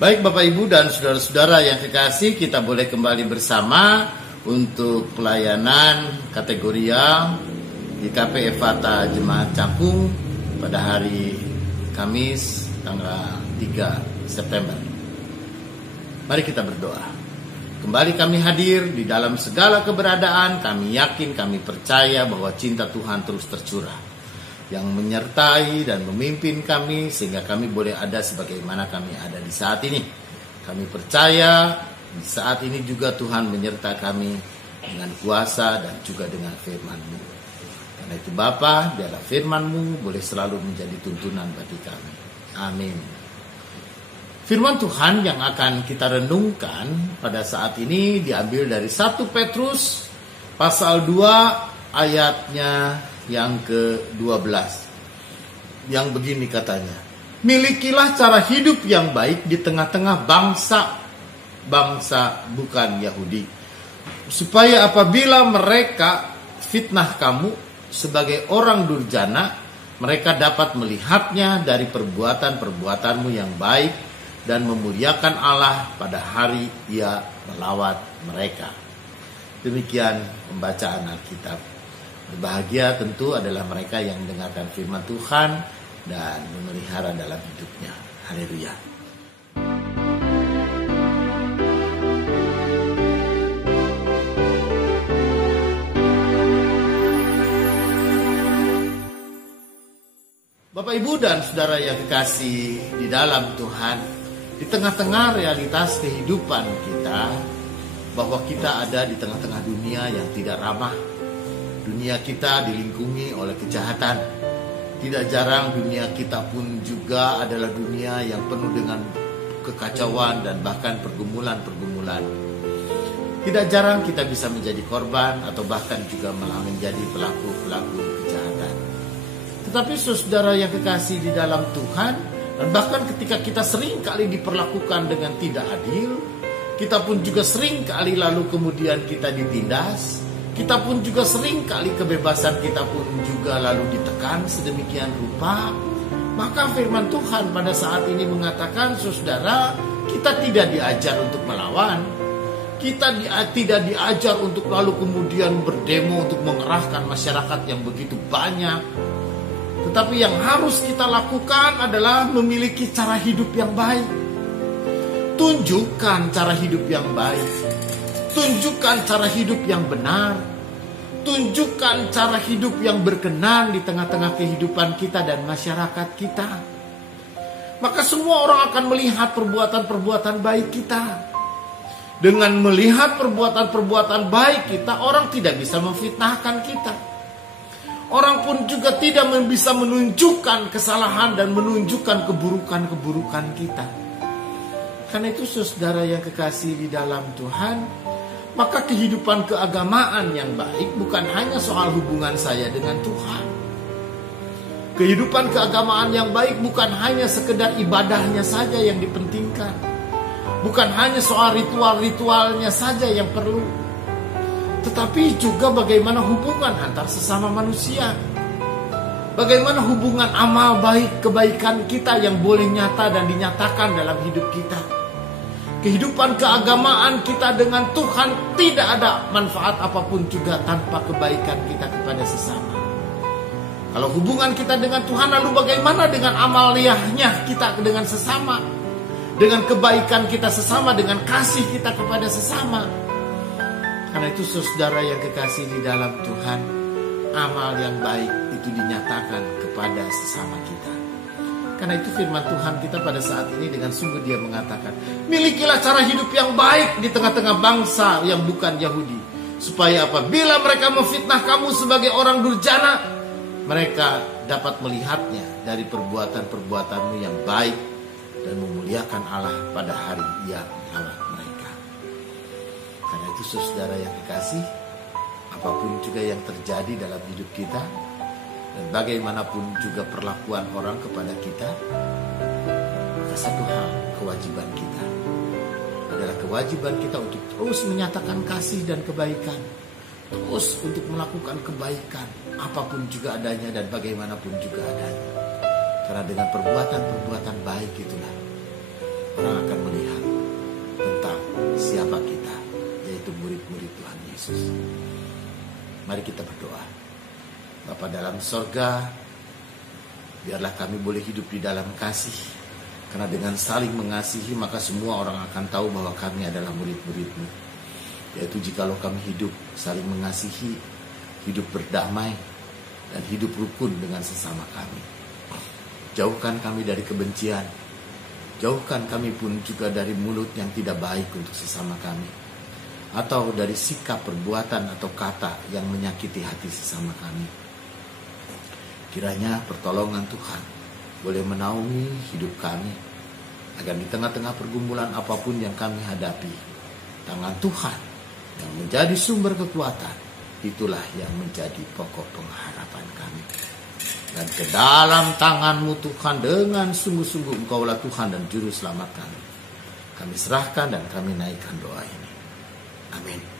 Baik Bapak Ibu dan saudara-saudara yang kekasih, kita boleh kembali bersama untuk pelayanan kategorial di KP Efata Jemaat Cakung pada hari Kamis tanggal 3 September. Mari kita berdoa. Kembali kami hadir di dalam segala keberadaan, kami yakin, kami percaya bahwa cinta Tuhan terus tercurah yang menyertai dan memimpin kami sehingga kami boleh ada sebagaimana kami ada di saat ini. Kami percaya di saat ini juga Tuhan menyertai kami dengan kuasa dan juga dengan firman-Mu. Karena itu Bapa, biarlah firman-Mu boleh selalu menjadi tuntunan bagi kami. Amin. Firman Tuhan yang akan kita renungkan pada saat ini diambil dari 1 Petrus pasal 2 ayatnya yang ke-12, yang begini katanya, milikilah cara hidup yang baik di tengah-tengah bangsa bukan Yahudi, supaya apabila mereka fitnah kamu sebagai orang durjana, mereka dapat melihatnya dari perbuatan-perbuatanmu yang baik dan memuliakan Allah pada hari Ia melawat mereka. Demikian pembacaan Alkitab. Berbahagia tentu adalah mereka yang mendengarkan firman Tuhan dan memelihara dalam hidupnya. Haleluya. Bapak Ibu dan saudara yang kekasih di dalam Tuhan, di tengah-tengah realitas kehidupan kita, bahwa kita ada di tengah-tengah dunia yang tidak ramah. Dunia kita dilingkungi oleh kejahatan. Tidak jarang dunia kita pun juga adalah dunia yang penuh dengan kekacauan dan bahkan pergumulan-pergumulan. Tidak jarang kita bisa menjadi korban atau bahkan juga malah menjadi pelaku-pelaku kejahatan. Tetapi saudara yang kekasih di dalam Tuhan, dan bahkan ketika kita sering kali diperlakukan dengan tidak adil, kita pun juga sering kali lalu kemudian kita ditindas. Kita pun juga sering kali kebebasan kita pun juga lalu ditekan sedemikian rupa. Maka firman Tuhan pada saat ini mengatakan, saudara, kita tidak diajar untuk melawan. Kita tidak diajar untuk lalu kemudian berdemo untuk mengerahkan masyarakat yang begitu banyak. Tetapi yang harus kita lakukan adalah memiliki cara hidup yang baik. Tunjukkan cara hidup yang baik. Tunjukkan cara hidup yang benar. Tunjukkan cara hidup yang berkenan di tengah-tengah kehidupan kita dan masyarakat kita. Maka semua orang akan melihat perbuatan-perbuatan baik kita. Dengan melihat perbuatan-perbuatan baik kita, orang tidak bisa memfitnahkan kita. Orang pun juga tidak bisa menunjukkan kesalahan dan menunjukkan keburukan-keburukan kita. Karena itu saudara yang kekasih di dalam Tuhan, maka kehidupan keagamaan yang baik bukan hanya soal hubungan saya dengan Tuhan. Kehidupan keagamaan yang baik bukan hanya sekedar ibadahnya saja yang dipentingkan. Bukan hanya soal ritual-ritualnya saja yang perlu. Tetapi juga bagaimana hubungan antar sesama manusia. Bagaimana hubungan amal baik, kebaikan kita yang boleh nyata dan dinyatakan dalam hidup kita. Kehidupan keagamaan kita dengan Tuhan tidak ada manfaat apapun juga tanpa kebaikan kita kepada sesama. Kalau hubungan kita dengan Tuhan, lalu bagaimana dengan amaliyahnya kita dengan sesama? Dengan kebaikan kita sesama, dengan kasih kita kepada sesama. Karena itu saudara yang kekasih di dalam Tuhan, amal yang baik itu dinyatakan kepada sesama kita. Karena itu firman Tuhan kita pada saat ini dengan sungguh dia mengatakan, milikilah cara hidup yang baik di tengah-tengah bangsa yang bukan Yahudi, supaya apabila mereka memfitnah kamu sebagai orang durjana, mereka dapat melihatnya dari perbuatan-perbuatanmu yang baik dan memuliakan Allah pada hari Ia melawat mereka. Karena itu saudara yang kekasih, apapun juga yang terjadi dalam hidup kita, dan bagaimanapun juga perlakuan orang kepada kita, maka satu hal kewajiban kita adalah kewajiban kita untuk terus menyatakan kasih dan kebaikan, terus untuk melakukan kebaikan apapun juga adanya dan bagaimanapun juga adanya. Karena dengan perbuatan-perbuatan baik itulah orang akan melihat tentang siapa kita, yaitu murid-murid Tuhan Yesus. Mari kita berdoa. Bapa dalam sorga, biarlah kami boleh hidup di dalam kasih. Karena dengan saling mengasihi, maka semua orang akan tahu bahwa kami adalah murid-murid-Mu. Yaitu jikalau kami hidup saling mengasihi, hidup berdamai, dan hidup rukun dengan sesama kami. Jauhkan kami dari kebencian. Jauhkan kami pun juga dari mulut yang tidak baik untuk sesama kami. Atau dari sikap, perbuatan, atau kata yang menyakiti hati sesama kami. Kiranya pertolongan Tuhan boleh menaungi hidup kami, agar di tengah-tengah pergumulan apapun yang kami hadapi, tangan Tuhan yang menjadi sumber kekuatan, itulah yang menjadi pokok pengharapan kami. Dan ke dalam tangan-Mu Tuhan, dengan sungguh-sungguh Engkaulah Tuhan dan Juru Selamat kami. Kami serahkan dan kami naikkan doa ini. Amin.